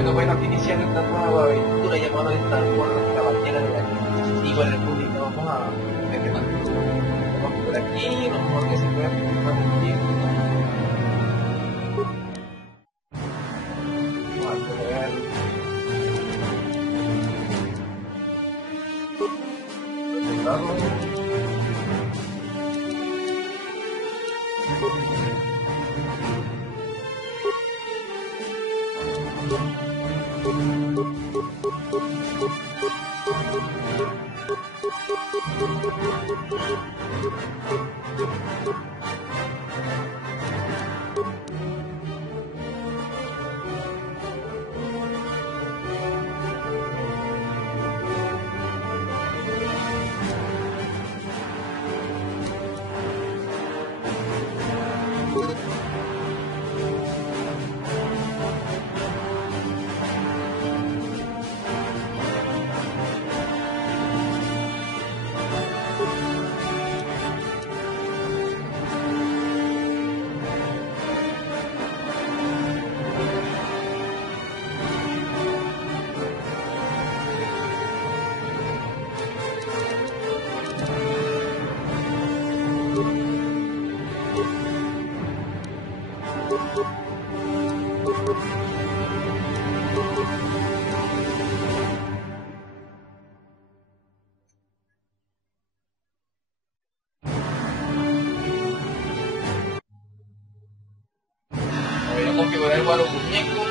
Bueno, que iniciar esta nueva aventura llamada Star Wars Caballeros de la Antigua República. Vamos a ver qué tal. Vamos por aquí, lo mejor que se puede más del tiempo. Vamos a ver. Resultados. Voy a configurar igual los muñecos.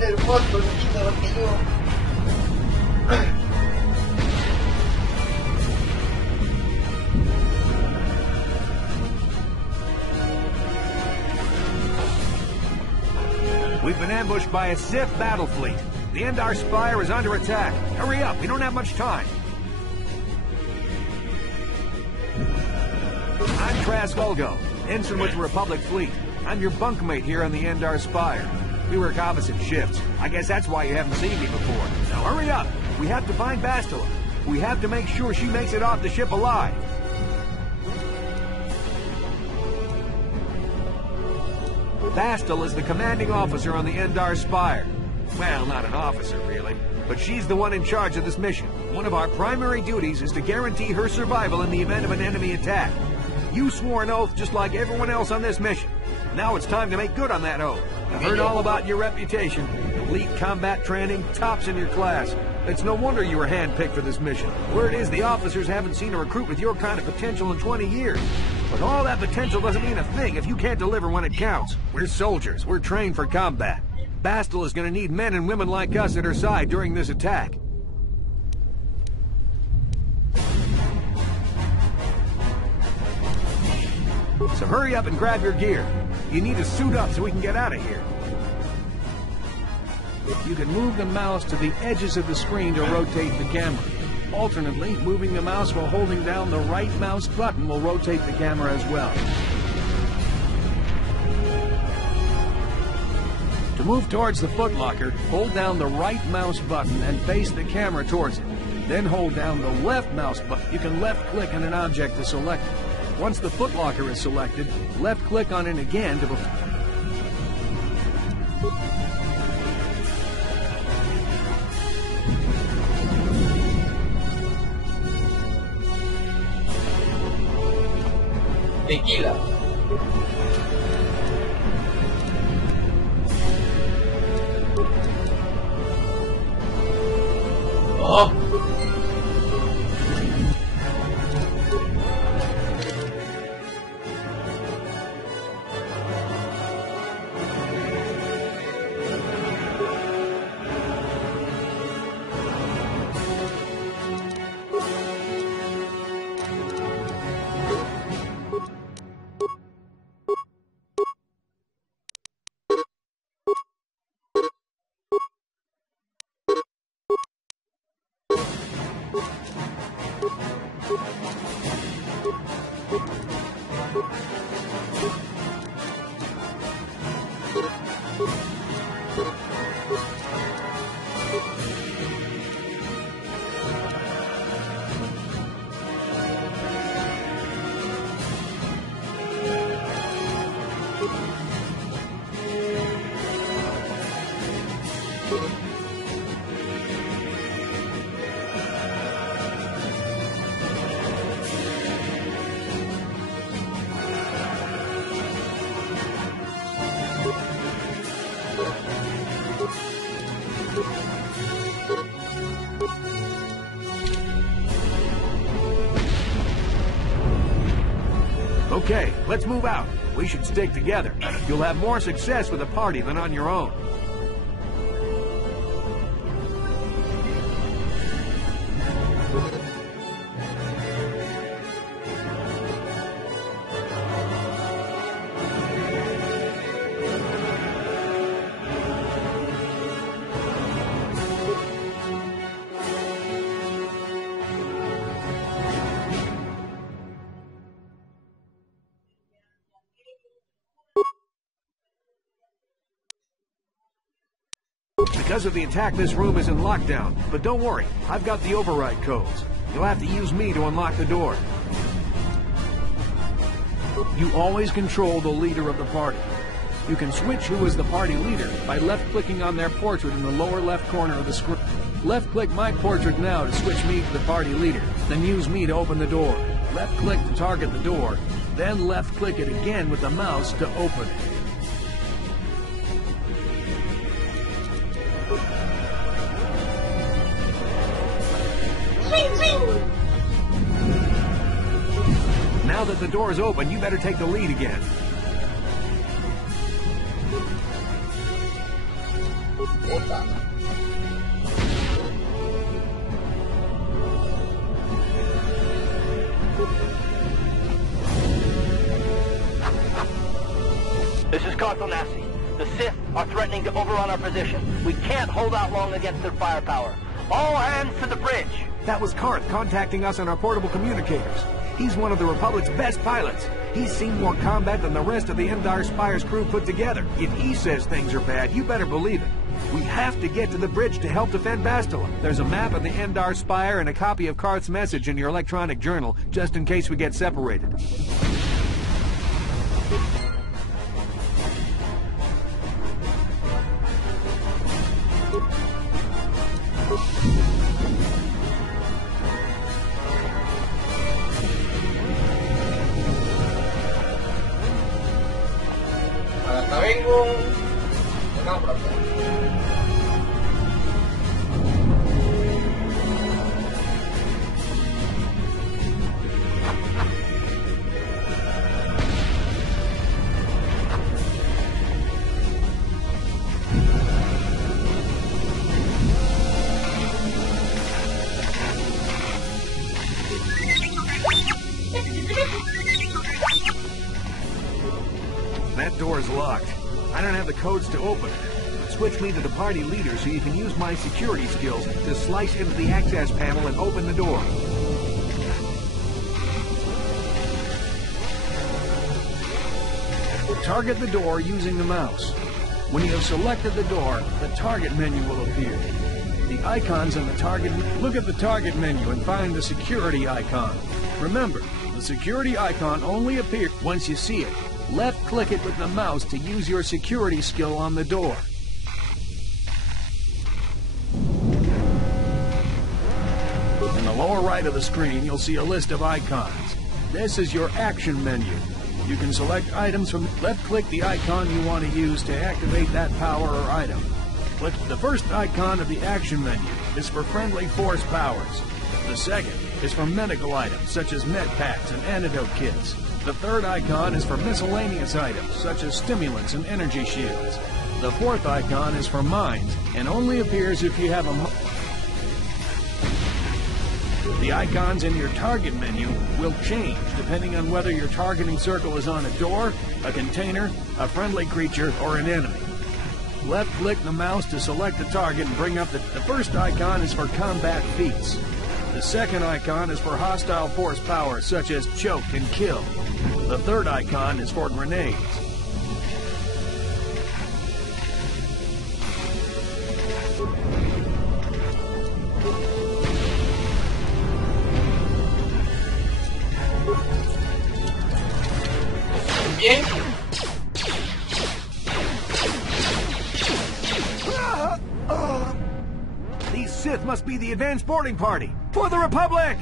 Hermoso, lindo que yo. We've been ambushed by a Sith battle fleet. The Endar Spire is under attack. Hurry up, we don't have much time. I'm Trask Olgo, ensign with the Republic fleet. I'm your bunkmate here on the Endar Spire. We work opposite shifts. I guess that's why you haven't seen me before. Now hurry up. We have to find Bastila. We have to make sure she makes it off the ship alive. Bastila is the commanding officer on the Endar Spire. Well, not an officer, really. But she's the one in charge of this mission. One of our primary duties is to guarantee her survival in the event of an enemy attack. You swore an oath just like everyone else on this mission. Now it's time to make good on that oath. I've heard all about your reputation. Elite combat training, tops in your class. It's no wonder you were handpicked for this mission. Word is the officers haven't seen a recruit with your kind of potential in 20 years. But all that potential doesn't mean a thing if you can't deliver when it counts. We're soldiers. We're trained for combat. Bastila is going to need men and women like us at her side during this attack. So hurry up and grab your gear. You need to suit up so we can get out of here. You can move the mouse to the edges of the screen to rotate the camera. Alternately, moving the mouse while holding down the right mouse button will rotate the camera as well. To move towards the footlocker, hold down the right mouse button and face the camera towards it. Then hold down the left mouse button. You can left-click on an object to select it. Once the footlocker is selected, left-click on it again to... Tequila. Oh. Okay, let's move out. We should stick together. You'll have more success with a party than on your own. Because of the attack, this room is in lockdown. But don't worry, I've got the override codes. You'll have to use me to unlock the door. You always control the leader of the party. You can switch who is the party leader by left-clicking on their portrait in the lower left corner of the screen. Left-click my portrait now to switch me to the party leader. Then use me to open the door. Left-click to target the door. Then left-click it again with the mouse to open it. Now that the door is open, you better take the lead again. This is Carthonasi. The Sith are threatening to overrun our position. We can't hold out long against their firepower. All hands to the bridge! That was Karth contacting us on our portable communicators. He's one of the Republic's best pilots. He's seen more combat than the rest of the Endar Spire's crew put together. If he says things are bad, you better believe it. We have to get to the bridge to help defend Bastila. There's a map of the Endar Spire and a copy of Karth's message in your electronic journal, just in case we get separated. That door is locked. I don't have the codes to open it. Switch me to the party leader so you can use my security skills to slice into the access panel and open the door. Target the door using the mouse. When you have selected the door, the target menu will appear. The icons on the target... Look at the target menu and find the security icon. Remember, the security icon only appears once you see it. Left-click it with the mouse to use your security skill on the door. In the lower right of the screen, you'll see a list of icons. This is your action menu. You can select items from... Left-click the icon you want to use to activate that power or item. Click the first icon of the action menu is for friendly force powers. The second is for medical items, such as med packs and antidote kits. The third icon is for miscellaneous items, such as stimulants and energy shields. The fourth icon is for mines, and only appears if you have a... The icons in your target menu will change depending on whether your targeting circle is on a door, a container, a friendly creature, or an enemy. Left-click the mouse to select the target and bring up the first icon is for combat feats. The second icon is for hostile force powers such as choke and kill. The third icon is for grenades. Bien. These Sith must be the advanced boarding party. For the Republic!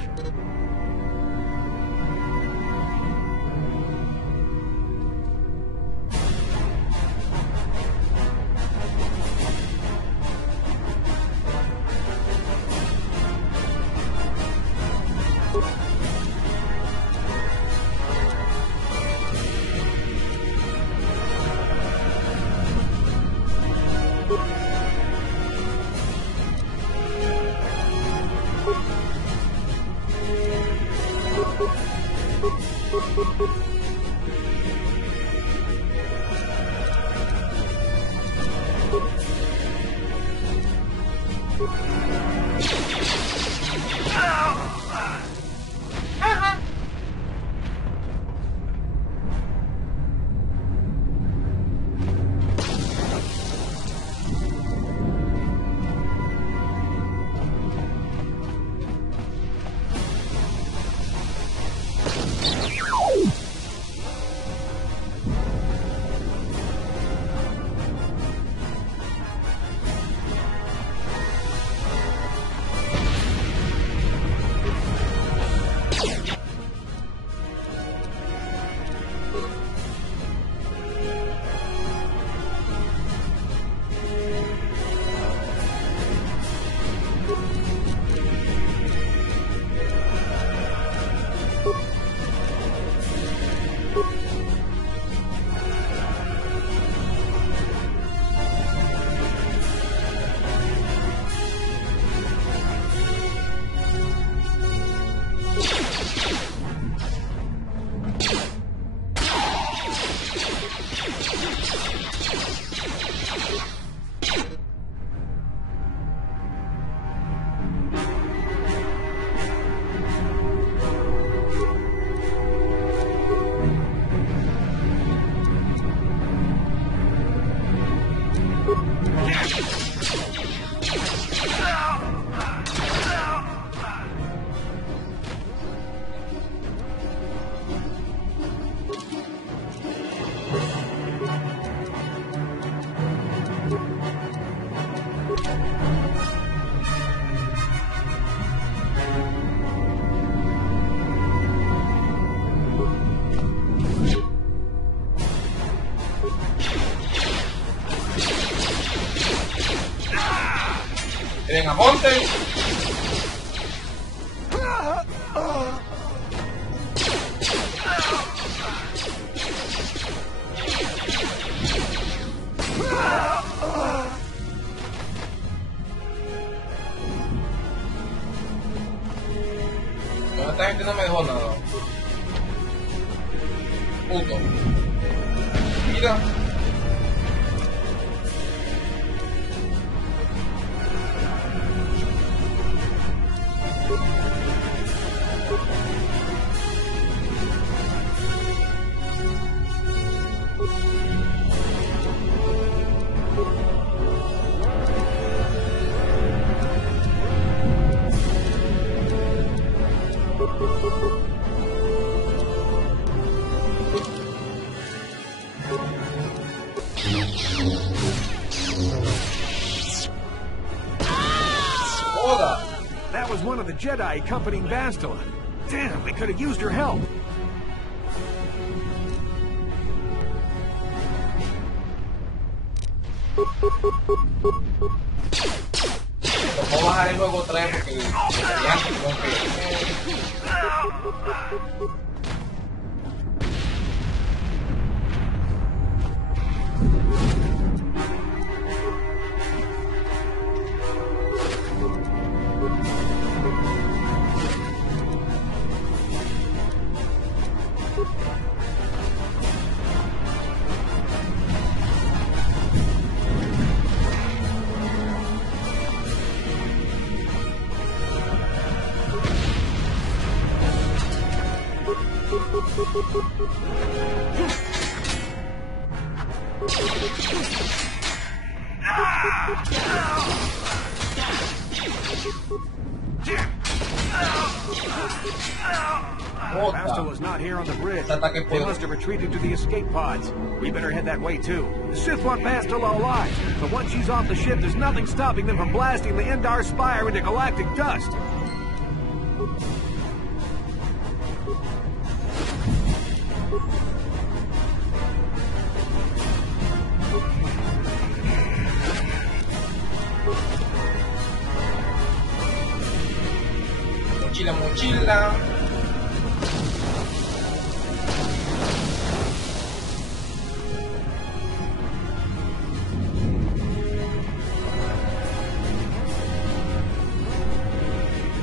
Venga, monte. No, esta gente no me dejó nada. Puto. Mira. That was one of the Jedi accompanying Bastila. Damn, we could have used her help. Vamos a bajar el juego otra vez porque Bastila's not here on the bridge. They must have retreated to the escape pods. We better head that way too. The Sith want Bastila alive, but once she's off the ship, there's nothing stopping them from blasting the Endar Spire into galactic dust. Mochila.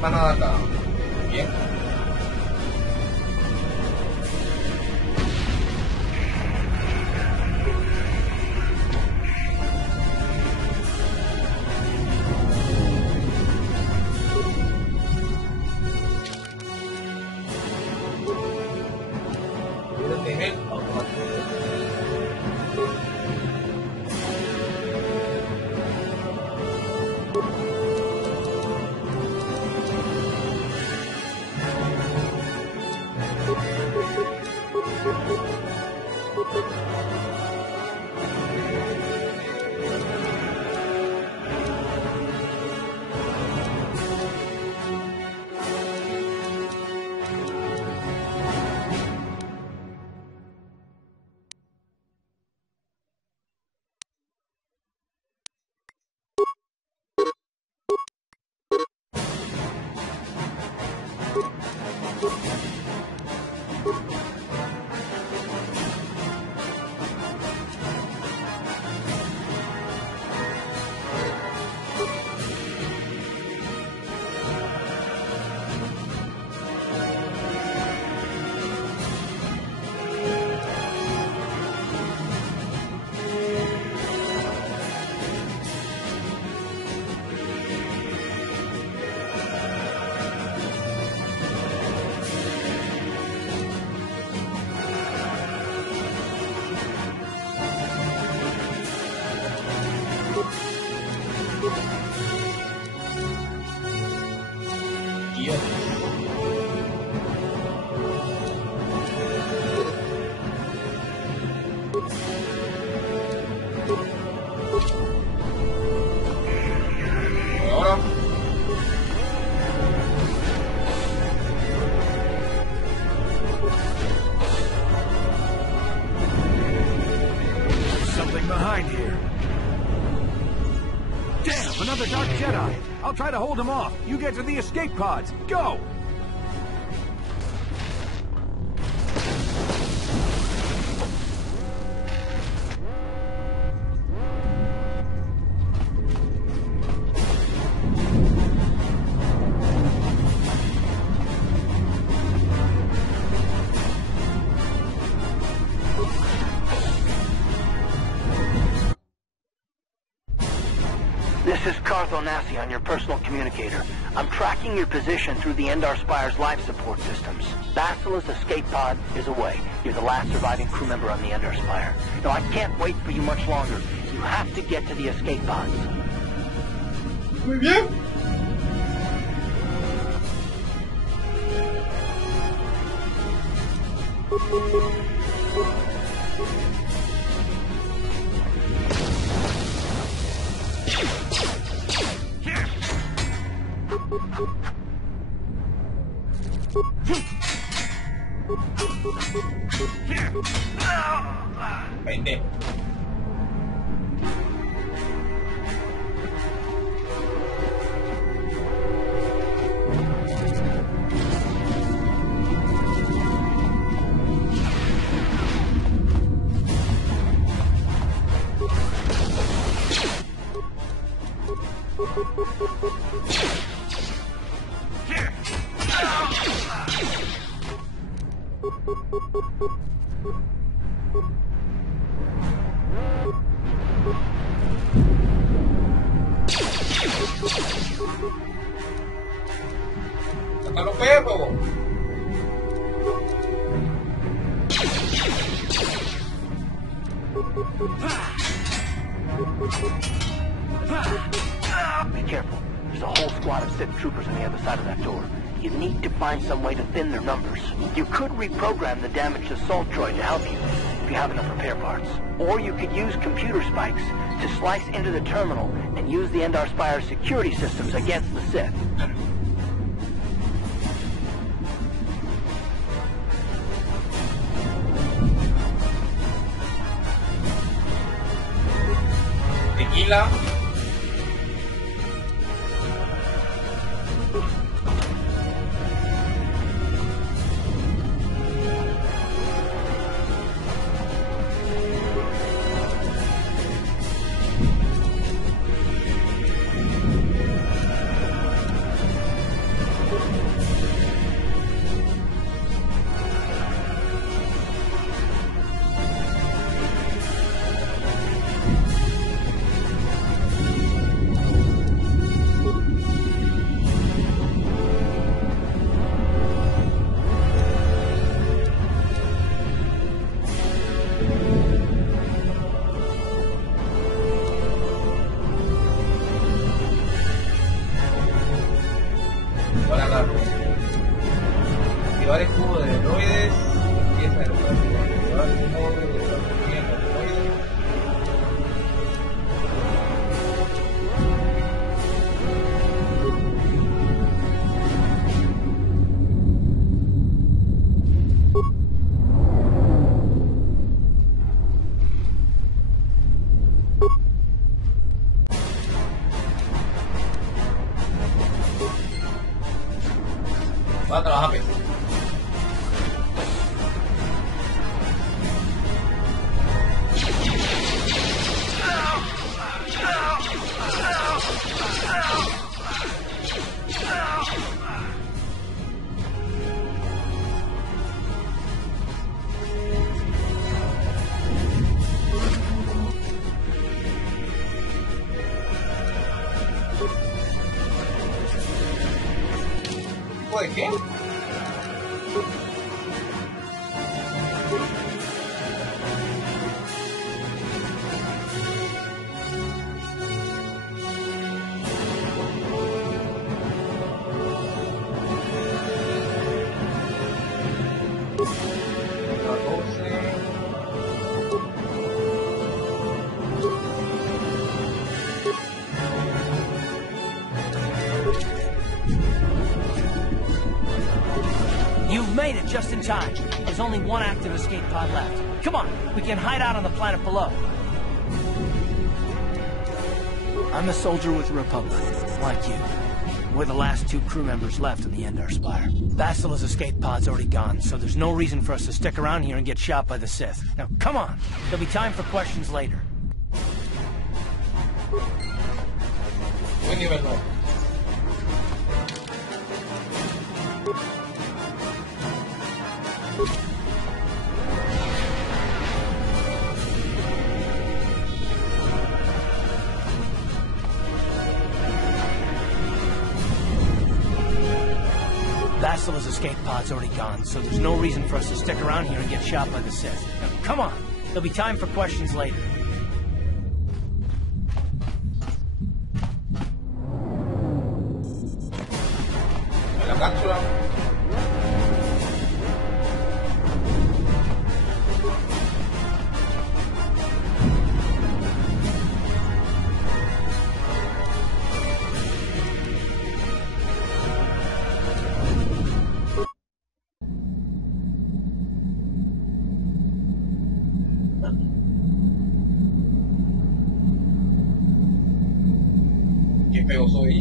Mana acá. Bien. Another Dark Jedi. I'll try to hold him off. You get to the escape pods. Go! On your personal communicator. I'm tracking your position through the Endar Spire's life support systems. Basila's escape pod is away. You're the last surviving crew member on the Endar Spire. No, I can't wait for you much longer. You have to get to the escape pods. Muy bien. Pendejo. ¡Saca los perros! Be careful. There's a whole squad of Sith troopers on the other side of that door. You need to find some way to thin their numbers. You could reprogram the damaged assault droid to help you, if you have enough repair parts. Or you could use computer spikes to slice into the terminal and use the Endar Spire's security systems against the Sith. Tequila. Activar escudo de droides, empieza a activar el modo de desarrollo de droides. Va a trabajar, pues. ¿Tiempo de qué? You've made it just in time. There's only one active escape pod left. Come on, we can hide out on the planet below. I'm a soldier with the Republic, like you. We're the last two crew members left in the Endar Spire. Bastila's escape pod's already gone, so there's no reason for us to stick around here and get shot by the Sith. Now, come on. There'll be time for questions later. Buen nivel no. Bastila's escape pod's already gone, so there's no reason for us to stick around here and get shot by the Sith. Now, come on. There'll be time for questions later. La cápsula. Qué feo soy,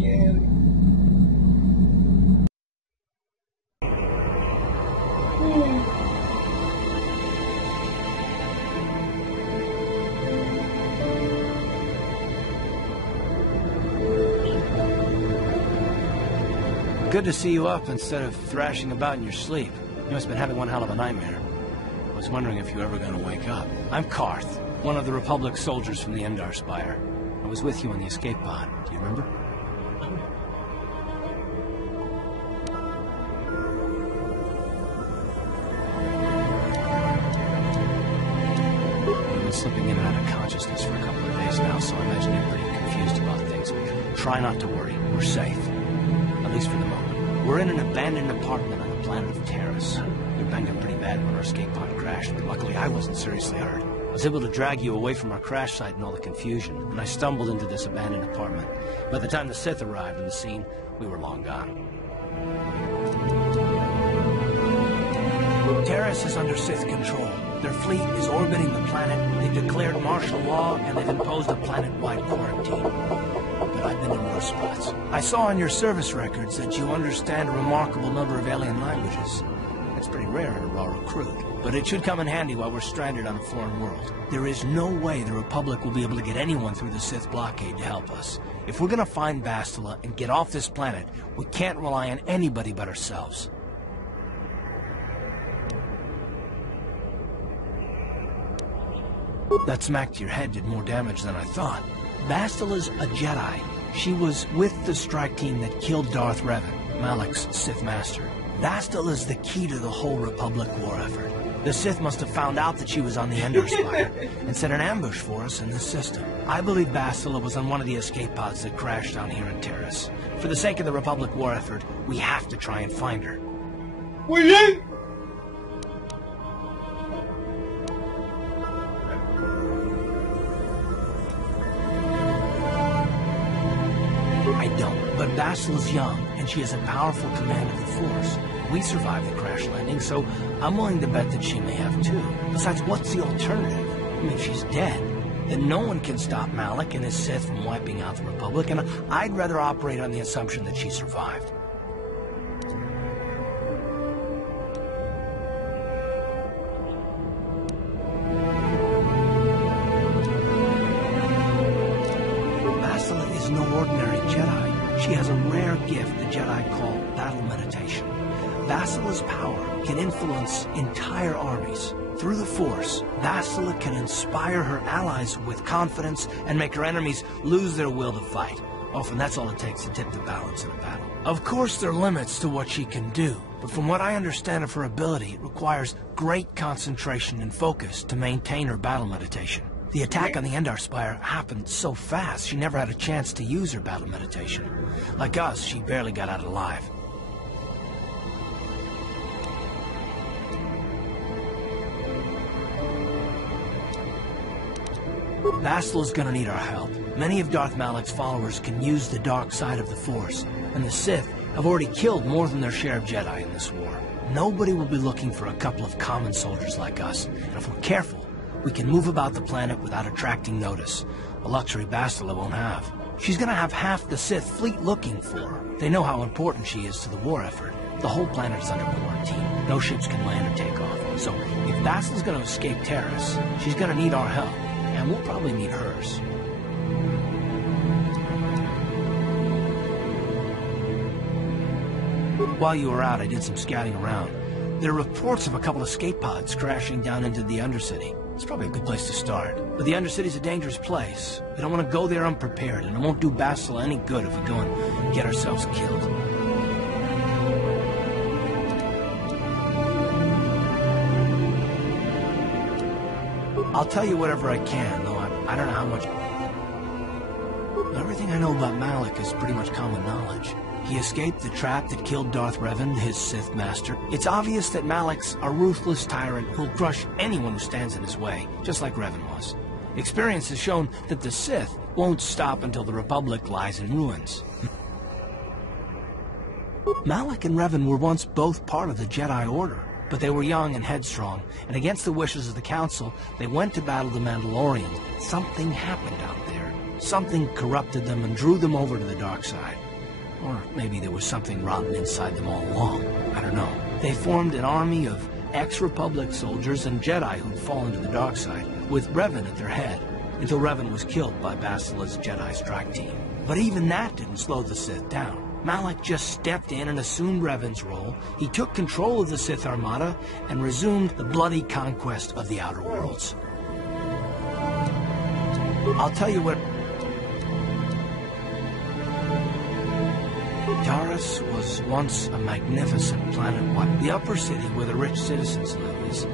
Good to see you up instead of thrashing about in your sleep. You must have been having one hell of a nightmare. I was wondering if you were ever going to wake up. I'm Karth, one of the Republic soldiers from the Endar Spire. I was with you on the escape pod. Do you remember? You've been slipping in and out of consciousness for a couple of days now, so I imagine you're pretty confused about things. Try not to worry. We're safe. At least for the moment. We're in an abandoned apartment on the planet of Terrace. We were banged up pretty bad when our escape pod crashed, but luckily I wasn't seriously hurt. I was able to drag you away from our crash site and all the confusion, and I stumbled into this abandoned apartment. By the time the Sith arrived on the scene, we were long gone. Terrace is under Sith control. Their fleet is orbiting the planet, they've declared martial law, and they've imposed a planet-wide quarantine. But I've been in worse spots. I saw on your service records that you understand a remarkable number of alien languages. That's pretty rare in a raw recruit, but it should come in handy while we're stranded on a foreign world. There is no way the Republic will be able to get anyone through the Sith blockade to help us. If we're gonna find Bastila and get off this planet, we can't rely on anybody but ourselves. That smack to your head did more damage than I thought. Bastila's a Jedi. She was with the strike team that killed Darth Revan, Malak's Sith Master. Bastila's the key to the whole Republic war effort. The Sith must have found out that she was on the Endar Spire and set an ambush for us in this system. I believe Bastila was on one of the escape pods that crashed down here in Terrace. For the sake of the Republic war effort, we have to try and find her. Muy bien. I don't, but Bastila's young, and she has a powerful command of the Force. We survived the crash landing, so I'm willing to bet that she may have too. Besides, what's the alternative? I mean, if she's dead, then no one can stop Malak and his Sith from wiping out the Republic, and I'd rather operate on the assumption that she survived. Bastila is no ordinary Jedi. She has a rare gift the Jedi call battle meditation. Bastila's power can influence entire armies. Through the Force, Bastila can inspire her allies with confidence and make her enemies lose their will to fight. Often that's all it takes to tip the balance in a battle. Of course there are limits to what she can do, but from what I understand of her ability, it requires great concentration and focus to maintain her battle meditation. The attack on the Endar Spire happened so fast, she never had a chance to use her battle meditation. Like us, she barely got out alive. Bastila is gonna need our help. Many of Darth Malak's followers can use the dark side of the Force, and the Sith have already killed more than their share of Jedi in this war. Nobody will be looking for a couple of common soldiers like us, and if we're careful, we can move about the planet without attracting notice, a luxury Bastila won't have. She's gonna have half the Sith fleet looking for her. They know how important she is to the war effort. The whole planet is under quarantine. No ships can land or take off. So if Bastila's gonna escape Terrace, she's gonna need our help, and we'll probably need hers. While you were out, I did some scouting around. There are reports of a couple of escape pods crashing down into the Undercity. It's probably a good place to start. But the Undercity's a dangerous place. We don't want to go there unprepared, and it won't do Bastila any good if we go and get ourselves killed. I'll tell you whatever I can, though I don't know how much... Everything I know about Malak is pretty much common knowledge. He escaped the trap that killed Darth Revan, his Sith master. It's obvious that Malak's a ruthless tyrant who'll crush anyone who stands in his way, just like Revan was. Experience has shown that the Sith won't stop until the Republic lies in ruins. Malak and Revan were once both part of the Jedi Order, but they were young and headstrong, and against the wishes of the Council, they went to battle the Mandalorians. Something happened out there. Something corrupted them and drew them over to the dark side. Or maybe there was something rotten inside them all along. I don't know. They formed an army of ex-Republic soldiers and Jedi who'd fallen to the dark side, with Revan at their head, until Revan was killed by Bastila's Jedi strike team. But even that didn't slow the Sith down. Malak just stepped in and assumed Revan's role. He took control of the Sith Armada and resumed the bloody conquest of the Outer Worlds. I'll tell you what... Taris was once a magnificent planet. The upper city, where the rich citizens live,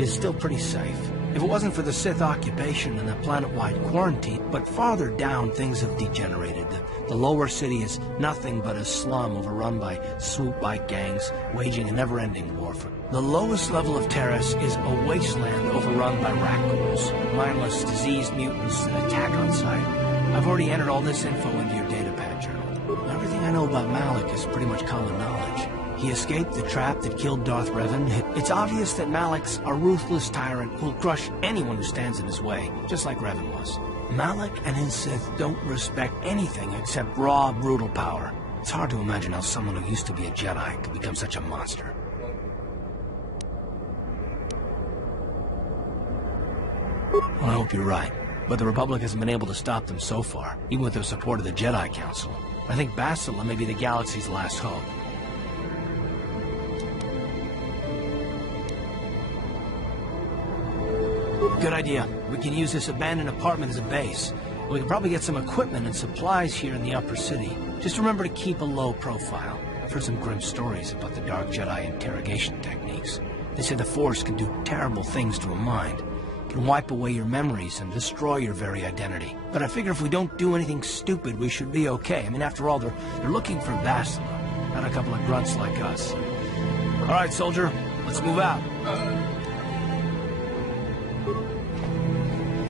is still pretty safe. If it wasn't for the Sith occupation and the planet-wide quarantine, but farther down things have degenerated. The lower city is nothing but a slum overrun by swoop bike gangs, waging a never-ending war for... The lowest level of Terrace is a wasteland overrun by raccoons, mindless, diseased mutants that attack on sight. I've already entered all this info into your datapad journal. Everything I know about Malak is pretty much common knowledge. He escaped the trap that killed Darth Revan. It's obvious that Malak's a ruthless tyrant who'll crush anyone who stands in his way, just like Revan was. Malak and his Sith don't respect anything except raw, brutal power. It's hard to imagine how someone who used to be a Jedi could become such a monster. Well, I hope you're right. But the Republic hasn't been able to stop them so far, even with the support of the Jedi Council. I think Bastila may be the galaxy's last hope. Good idea. We can use this abandoned apartment as a base. We can probably get some equipment and supplies here in the upper city. Just remember to keep a low profile. I've heard some grim stories about the Dark Jedi interrogation techniques. They say the Force can do terrible things to a mind. It can wipe away your memories and destroy your very identity. But I figure if we don't do anything stupid, we should be okay. I mean, after all, they're looking for Bastila, not a couple of grunts like us. All right, soldier, let's move out.